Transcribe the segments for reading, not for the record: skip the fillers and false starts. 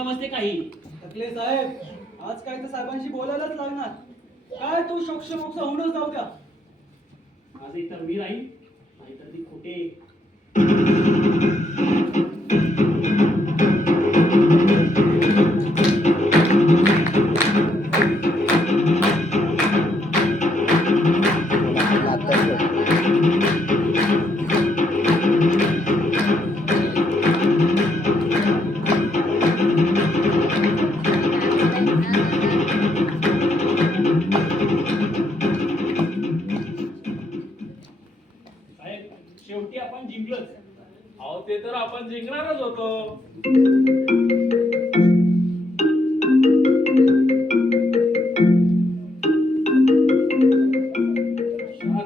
समजते काही. टकले साहेब, आज काय तर साहेबांशी बोलायलाच लागणार. काय तू शोक्ष मोक्ष होऊनच जाऊ द्या. आज एक तर मी राहील, नाहीतर ती खोटे. शेवटी आपण जिंकलोच. अहो ते तर आपण जिंकणारच होतो.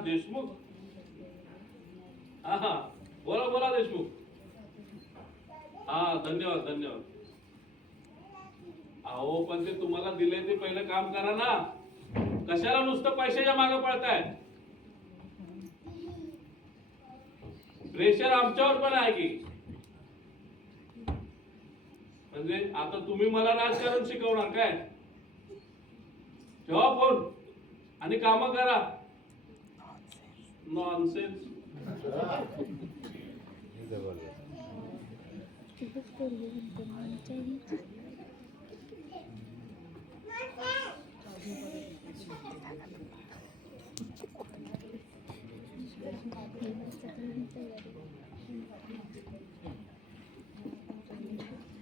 देशमुख, हा हा, बोला बोला देशमुख. हा, धन्यवाद धन्यवाद. अहो पण ते तुम्हाला दिले ते पहिलं काम करा ना. कशाला नुसतं पैशाच्या मागे पळताय? प्रेशर आमच्यावर पण आहे की. म्हणजे आता तुम्ही मला राजकारण शिकवणार काय? ठेवा फोन आणि काम करा. नॉनसेन्स.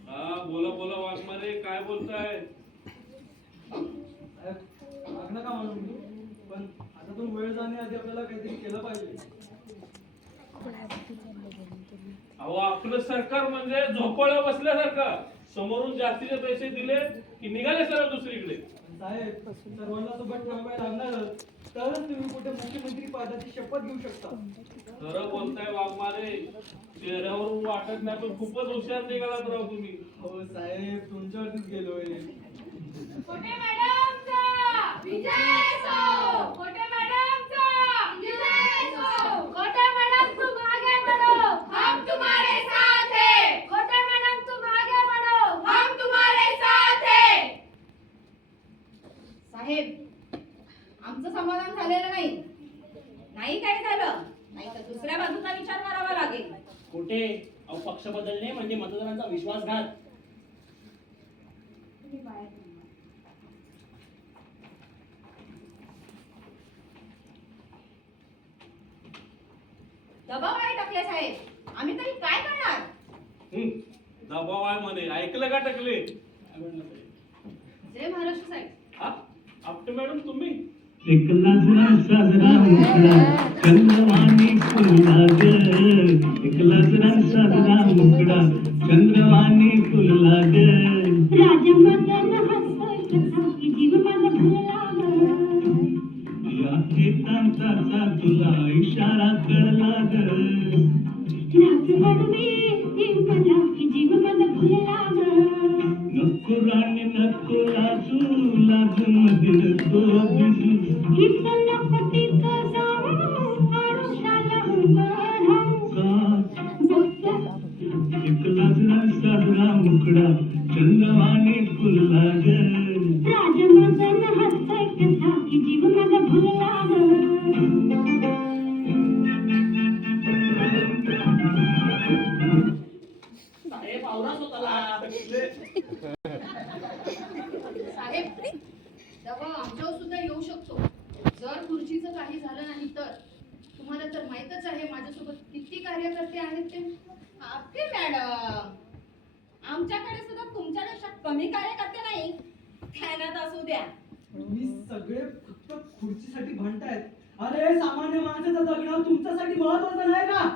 हा, बोला बोला वाघमारे, काय बोलताय? माग नका म्हणून मी, पण आता तो वेळ जाण्याआधी आपल्याला काहीतरी केलं पाहिजे. अहो आपलं सरकार म्हणजे झोपाळ्या बसल्यासारखं. समोरून जास्तीचे पैसे दिले की निघाले सरळ दुसरीकडे. साहेब, सर्वांना सोबत ठेवायला लागणारच, तरच तुम्ही कुठे मुख्यमंत्री पदाची शपथ घेऊ शकता. खरं बोलताय वाघमारे. चेहऱ्यावरून वाटत नाही पण खूपच हुशार निघालात राव तुम्ही. हो साहेब, तुमच्यावरतीच गेलोय. कोटे मॅडमचा विजय असो. कोटे मॅडमचा विजय असो. कोटे मॅडम तुम आगे बढ़ो, हम तुम्हारे साथ हैं. कोटे मॅडम तुम आगे बढ़ो, हम तुम्हारे साथ हैं. साहेब, आमचं समाधान झालेलं नाही. नाही काय झालं, नाही तर दुसऱ्या बाजूचा विचार करावा लागेल. खोटे. अहो पक्ष बदलणे म्हणजे मतदारांचा विश्वासघात. दबाव आहे टाकले साहेब, आम्ही तरी काय करणार? दबाव आहे म्हणे. ऐकलं का टकले? जय महाराष्ट्र साहेब. हा, आपटे मॅडम तुम्ही? एकला साजरा मुकला चंद्रवाणी फुलला ग. एकला साजरा मुकला चंद्रवाणी फुलला ग. राजमदन हसत की जीव माझा भरला ग. या केतांचा तुला इशारा कळला ग. राजमडवी ती मला की जीव माझा भरला ग. नको राणी नको लाजू लाजू मध्ये तो दिसू. इतना पतित जाऊ आरुषाला एकला साजरा मुकडा चंद्रवाणी फुलला ग. राजमदन हसतय कसा की जीव माझा भरला ग. साहेब आवरा स्वतःला. साहेब, दबाव आमच्यावर सुद्धा येऊ शकतो जर खुर्चीचं काही झालं नाही तर. तुम्हाला तर माहीतच आहे माझ्यासोबत किती कार्यकर्ते आहेत ते. आपली मॅडम, आमच्याकडे सुद्धा तुमच्यापेक्षा कमी कार्यकर्ते नाही. ध्यानात असू द्या. तुम्ही सगळे फक्त खुर्चीसाठी भांडतायत. अरे सामान्य माणसाचं जगणं तुमच्यासाठी महत्वाचं नाही का?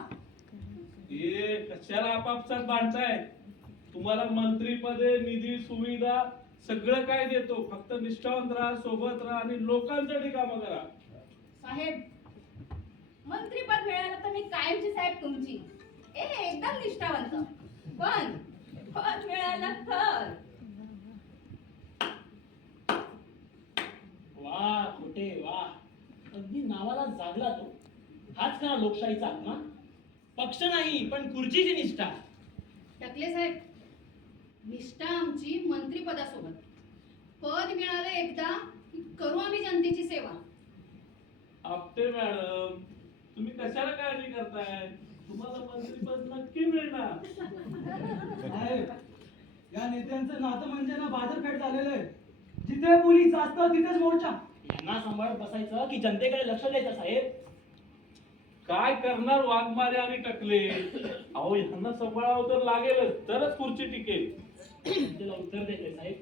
हे कशाला आपापसात बांधताय? तुम्हाला मंत्रीपदे, निधी, सुविधा सगळं काय देतो. फक्त निष्ठावंत राहा, सोबत राहा आणि लोकांसाठी कामं करा. साहेब, मंत्रीपद मिळालं तर मी कायमची साहेब तुमची. एकदम निष्ठावंत. पण पद मिळालं तर. वा खोटे वा, अगदी नावाला जागला तो. हाच का लोकशाहीचा आत्मा? पक्ष नाही पण खुर्चीची निष्ठा. टकले साहेब, निष्ठा आमची मंत्रिपदासोबत. पद मिळालं एकदा की करू आम्ही जनतेची सेवा. आपटे मॅडम, तुम्ही कशाला काळजी करताय? तुम्हाला मंत्रीपद नक्की मिळणार. साहेब, या नेत्यांचं नातं म्हणजे ना बाजारपेठ झालेलं आहे. जिथे पोलीस असतं तिथेच मोर्चा. यांना सांभाळत बसायचं की जनतेकडे लक्ष द्यायचं साहेब? काय करणार वाघमारे आणि टकले? अहो यांना सांभाळावं तर लागेलच, तरच खुर्ची टिकेल. जनतेला उत्तर द्यायचंय साहेब.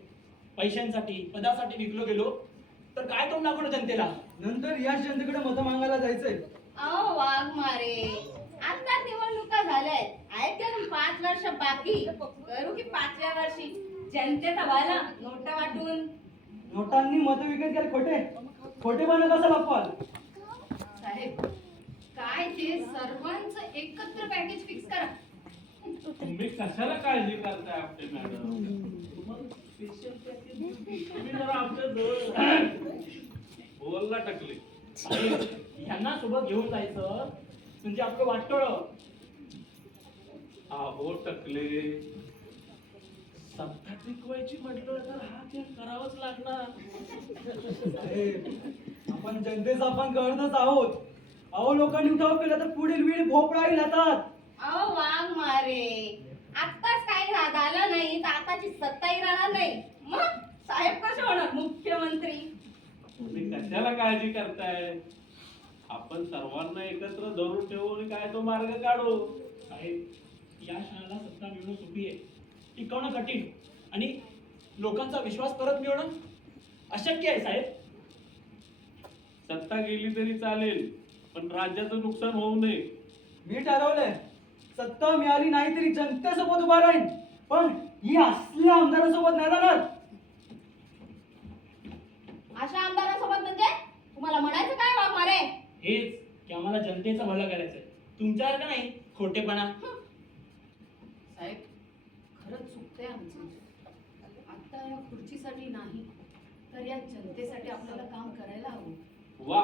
पैशांसाठी पदासाठी विकलो गेलो तर काय करून दाखवलं जनतेला? नंतर या जनतेकडे मतं मागायला जायचंय. अहो वाघमारे, आता निवडणुका झाल्यात, आहेत का अजून 5 वर्ष बाकी? करू की 5व्या वर्षी जनतेचा व्हायला नोट वाटून. नोटांनी मतं विकत गेले खोटे. खोटेपणा कसा लपवाल? साहेब, काय ते सर्वांचं एकत्र पॅकेज फिक्स करा. तुम्ही कशाला काळजी करताय आपटे मॅडम? तुम्हाला स्पेशल पॅकेज देऊ. तुम्ही जरा आमच्या जवळ बोलला टकले. साहेब, यांना सोबत घेऊन जायचं म्हणजे आपलं वाटोळं. अहो टकले, सत्ता टिकवायची म्हटलं तर हा खेळ करावाच लागणार. साहेब, आपण जनतेचा आपण कळतच आहोत. अहो लोकांनी उठाव केला तर पुढील वेळी भोपळा येईल हातात. अहो वाघमारे, आत्ताच काही झालं नाही तर आताची सत्ताही राहणार नाही. मग साहेब कसे होणार मुख्यमंत्री? तुम्ही कशाला काळजी करताय? आपण सर्वांना एकत्र धरून ठेवू आणि काय तो मार्ग काढू. साहेब, या क्षणाला सत्ता मिळवणं सोपी आहे, टिकवणं कठीण आणि लोकांचा विश्वास परत मिळवणं अशक्य आहे साहेब. सत्ता गेली तरी चालेल, पण राज्याचं नुकसान होऊ नये. मी ठरवलंय, सत्ता मिळाली नाही तरी जनतेसोबत उभा राहीन, पण ही असल्या आमदारासोबत नाही राहणार. अशा आमदारांसोबत म्हणजे तुम्हाला म्हणायचं काय वाघमारे? हेच की आम्हाला जनतेचं भलं करायचंय, तुमच्यासारखं नाही खोटेपणा. साहेब, खरंच चुकतंय आमचं. आता या खुर्चीसाठी नाही तर या जनतेसाठी आपल्याला काम करायला हवं. वा,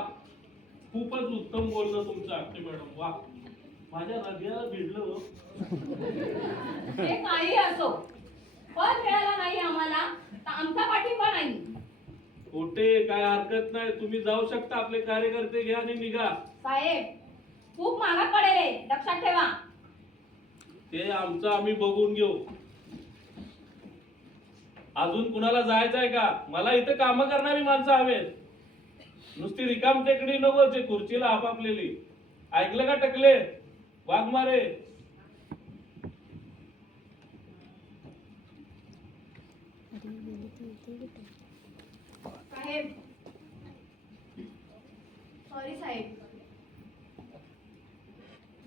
खूपच उत्तम बोलणं तुमचं आपटे मॅडम. वा, माझ्या हृदयाला भिडलं. हे काही असो, पद मिळाला नाही आम्हाला तर आमचा पाठिंबा नाही. खोटे काय हरकत नाही, तुम्ही जाऊ शकता. आपले कार्यकर्ते घ्या आणि निघा. साहेब, खूप महाग पडेल हे, लक्षात ठेवा. ते आमचं आम्ही बघून घेऊ. अजून कुणाला जायचंय का? मला इथे कामं करणारी माणसं हवेत. नुसती रिकाम टेकडी नको जे खुर्चीला आपापलेली. ऐकलं का टकले? वाघमारे, साहेब, सॉरी साहेब,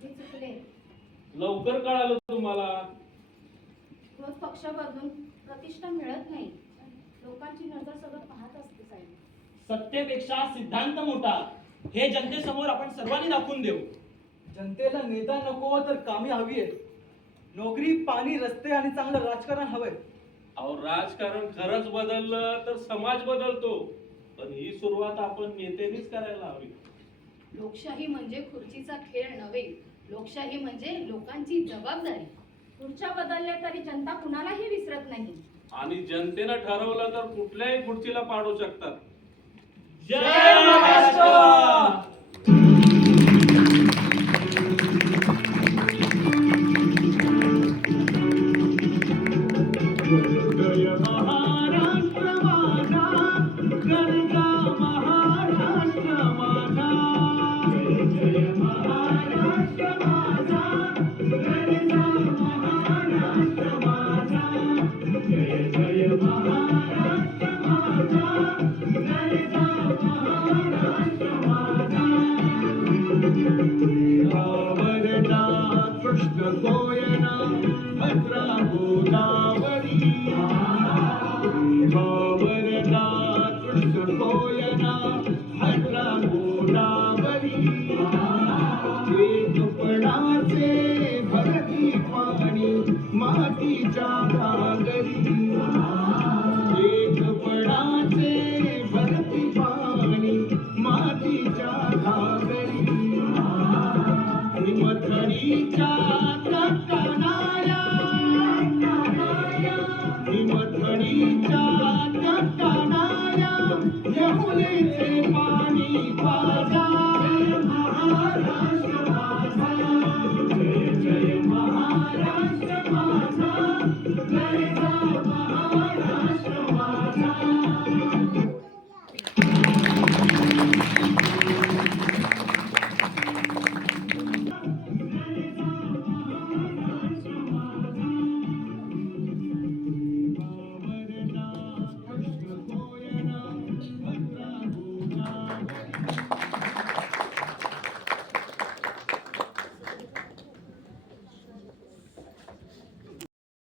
मी चुकले. लवकर कळालं तुम्हाला. रोज पक्ष बदलून प्रतिष्ठा मिळत नाही. लोकांची नजर सगळं पाहत असते साहेब. सत्तेपेक्षा सिद्धांत मोठा, हे जनतेसमोर आपण सर्वांनी दाखवून देऊ. जनतेला नेता नको तर कामी हवी आहे. नोकरी, पाणी, रस्ते आणि चांगलं राजकारण हवंय. अहो राजकारण खरंच बदललं तर समाज बदलतो, पण ही सुरुवात आपण नेत्यांनीच करायला हवी. लोकशाही म्हणजे खुर्चीचा खेळ नव्हे. लोकशाही म्हणजे लोकांची जबाबदारी. खुर्च्या बदलल्या तरी जनता कुणालाही विसरत नाही. आणि जनतेनं ठरवलं तर कुठल्याही खुर्चीला पाडू शकतात. जय महाराष्ट्र. जय महाराष्ट्र माझा, गरजा महाराष्ट्र माझा. जय महाराष्ट्र माझा, गरजा महाराष्ट्र माझा. जय महाराष्ट्र माझा, गरजा महाराष्ट्र. माहुलीचे पाणी पाजा महाराष्ट्र माझा जय जय महाराष्ट्र माझा जय जय महाराष्ट्र माझा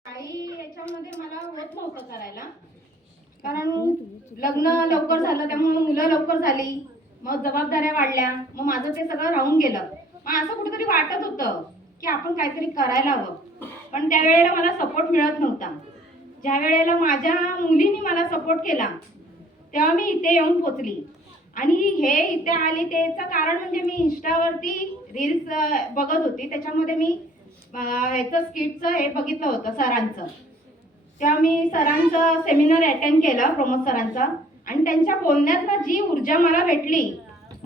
काही याच्यामध्ये मला होत नव्हतं करायला, कारण लग्न लवकर झालं त्यामुळे मुलं लवकर झाली, मग जबाबदाऱ्या वाढल्या, मग माझं ते सगळं राहून गेलं. मग असं कुठेतरी वाटत होतं की आपण काहीतरी करायला हवं, पण त्यावेळेला मला सपोर्ट मिळत नव्हता. ज्या वेळेला माझ्या मुलींनी मला सपोर्ट केला तेव्हा मी इथे येऊन पोचली. आणि हे इथे आली त्याचं कारण म्हणजे मी इंस्टावरती रील्स बघत होती, त्याच्यामध्ये मी ह्याचं स्किटचं हे बघितलं होतं सरांचं. तेव्हा मी सरांचं सेमिनार अटेंड केलं, प्रमोद सरांचा, आणि त्यांच्या बोलण्यातनं जी ऊर्जा मला भेटली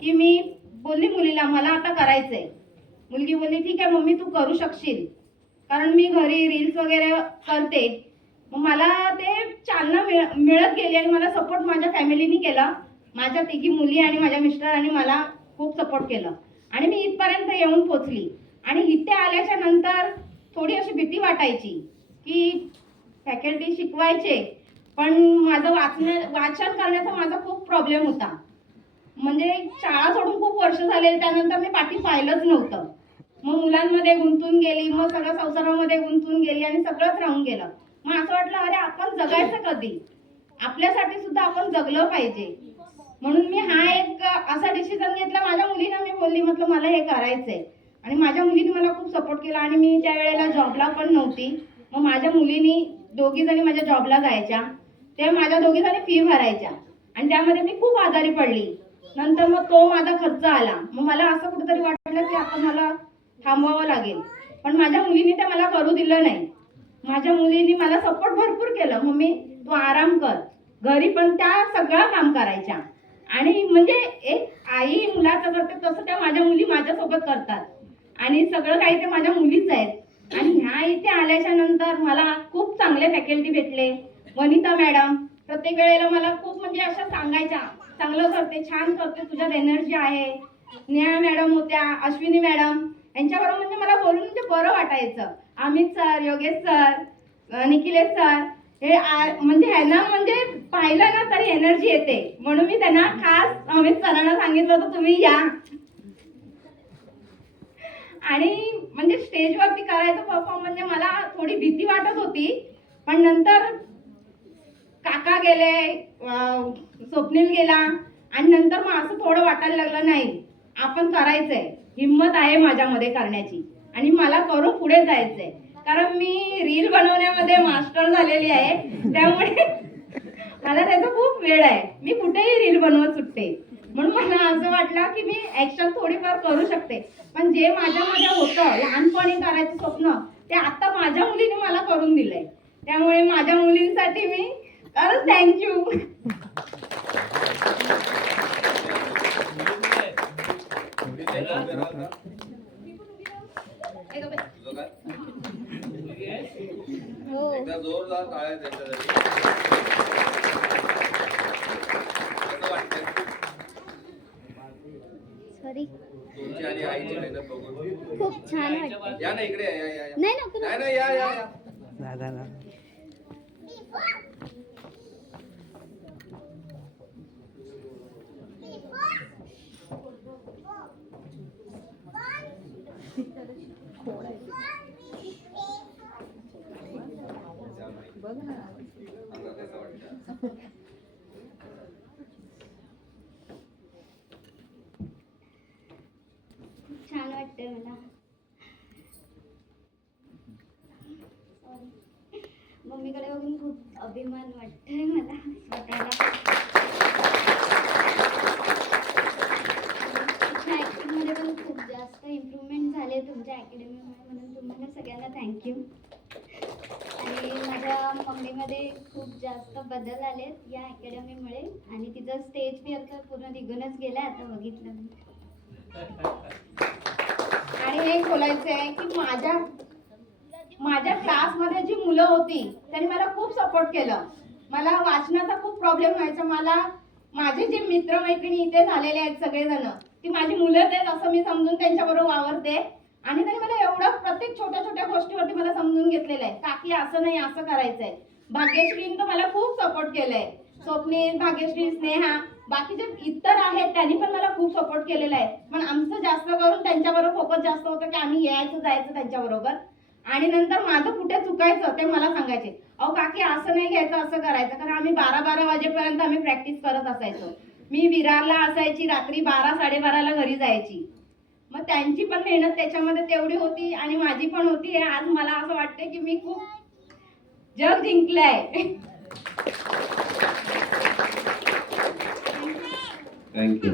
की मी बोलली मुलीला मला आता करायचंय. मुलगी बोलली ठीक आहे मम्मी तू करू शकशील, कारण मी घरी रील्स वगैरे करते. मग मला ते चालना मिळत गेली आणि मला सपोर्ट माझ्या फॅमिलीनी केला. माझ्या तिघी मुली आणि माझ्या मिस्टरांनी मला खूप सपोर्ट केलं आणि मी इथपर्यंत येऊन पोचली. आणि इथे आल्याच्या नंतर थोडी अशी भीती वाटायची की फॅकल्टी शिकवायचे, पण माझं वाचन करण्याचा माझा खूप प्रॉब्लेम होता. म्हणजे शाळा सोडून खूप वर्ष झाले, त्यानंतर मी पाठी पाहिलंच नव्हतं. मग मुलांमध्ये गुंतून गेली, मग सगळं संसारामध्ये गुंतून गेली आणि सगळंच राहून गेलं. मग असं वाटलं अरे आपण जगायचं कधी, आपल्यासाठी सुद्धा आपण जगलं पाहिजे. म्हणून मी हा एक असा डिसिजन घेतला. माझ्या मुलीला मी बोलली म्हटलं मला हे करायचंय, आणि माझ्या मुलीने मला खूप सपोर्ट केला. आणि मी त्यावेळेला जॉबला पण नव्हती, मग माझ्या मुलीनी दोघी जणी माझ्या जॉबला जायच्या, तेव्हा माझ्या दोघी जणी फी भरायच्या आणि त्यामध्ये मी खूप आजारी पडली. नंतर मग तो माझा खर्च आला. मग मला असं कुठेतरी वाटलं की आता मला थांबवावं लागेल, पण माझ्या मुलीने ते मला करू दिलं नाही. माझ्या मुलीने मला सपोर्ट भरपूर केलं. मम्मी तू आराम कर, घरी पण त्या सगळं काम करायच्या. आणि म्हणजे एक आई मुलाचं करते तसं त्या माझ्या मुली माझ्यासोबत करतात आणि सगळं काही ते माझ्या मुलीच आहेत. आणि ह्या इथे आल्याच्या नंतर मला खूप चांगले फॅकल्टी भेटले. वनिता मॅडम प्रत्येक वेळेला मला खूप म्हणजे अशा सांगायच्या चांगलं करते, छान करते, तुझ्यात एनर्जी आहे. नेहा मॅडम होत्या, अश्विनी मॅडम, यांच्याबरोबर म्हणजे मला बोलून म्हणजे बरं वाटायचं. Amit sir, Yogesh sir, Nikhilesh sir, हे म्हणजे ह्यांना म्हणजे पाहिलं ना तरी एनर्जी येते. म्हणून मी त्यांना खास अमित सरांना सांगितलं होतं तुम्ही या. आणि म्हणजे स्टेजवरती करायचं परफॉर्म म्हणजे मला थोडी भीती वाटत होती, पण नंतर काका गेले, स्वप्नील गेला आणि नंतर मग असं थोडं वाटायला लागलं नाही आपण करायचंय, हिंमत आहे माझ्यामध्ये करण्याची आणि मला करून पुढे जायचंय. कारण मी रील बनवण्यामध्ये मास्टर झालेली आहे, त्यामुळे मला त्याचा खूप वेळ आहे. मी कुठेही रील बनवत सुटते. म्हणून मला असं वाटलं की मी ऍक्शन थोडीफार करू शकते, पण जे माझ्यामध्ये होतं लहानपणी करायचं स्वप्न ते आता माझ्या मुलीने मला करून दिलंय. त्यामुळे माझ्या मुलींसाठी मी खरंच थँक्यू. एकदा जोरदार टाळ्या त्यांच्यासाठी. कसं वाटतंय सॉरी तुमची आणि आईची मेहनत बघून? खूप छान वाटतं. या ना इकडे, या नाही नको नाही नाही या या या. सांगा कसं वाटतं? छान वाटतंय मला. मम्मीकडे बघून खूप अभिमान वाटतोय मला स्वतःला. तुमच्या ॲक्टिंगमध्ये पण खूप जास्त इम्प्रूव्हमेंट झाले तुमच्या अकॅडमीमुळे, म्हणून तुम्हाला सगळ्यांना थँक्यू. आणि माझ्या मम्मीमध्ये खूप जास्त आता बदल आलेत या अकॅडमीमुळे आणि तिचा स्टेज बी आता पूर्ण निघूनच गेला आता बघितलं मी. आणि हे बोलायचं आहे की माझ्या क्लासमध्ये जी मुलं होती त्यांनी मला खूप सपोर्ट केलं. मला वाचनाचा खूप प्रॉब्लेम व्हायचा. मला माझे जे मित्रमैत्रिणी इथे झालेले आहेत सगळेजण ती माझी मुलंच आहेत असं मी समजून त्यांच्याबरोबर वावरते. आणि त्यांनी मला एवढं प्रत्येक छोट्या छोट्या गोष्टीवरती मला समजून घेतलेलं आहे. काकी असं नाही असं करायचंय. भाग्यश्रीने तर मला खूप सपोर्ट केलंय. स्वप्नील, भाग्यश्री, स्नेहा, बाकीचे इतर आहेत त्यांनी पण मला खूप सपोर्ट केलेला आहे. पण आमचं जास्त करून त्यांच्याबरोबर फोकस जास्त होतं की आम्ही यायचं जायचं त्यांच्याबरोबर. आणि नंतर माझं कुठे चुकायचं ते मला सांगायचे. अहो काकी असं नाही घ्यायचं असं करायचं. कारण आम्ही 12-12 वाजेपर्यंत आम्ही प्रॅक्टिस करत असायचो. मी विरारला असायची, रात्री 12-12:30ला घरी जायची. मग त्यांची पण मेहनत त्याच्यामध्ये तेवढी होती आणि माझी पण होती. आज मला असं वाटतं की मी खूप जग जिंकलंय. थँक्यू.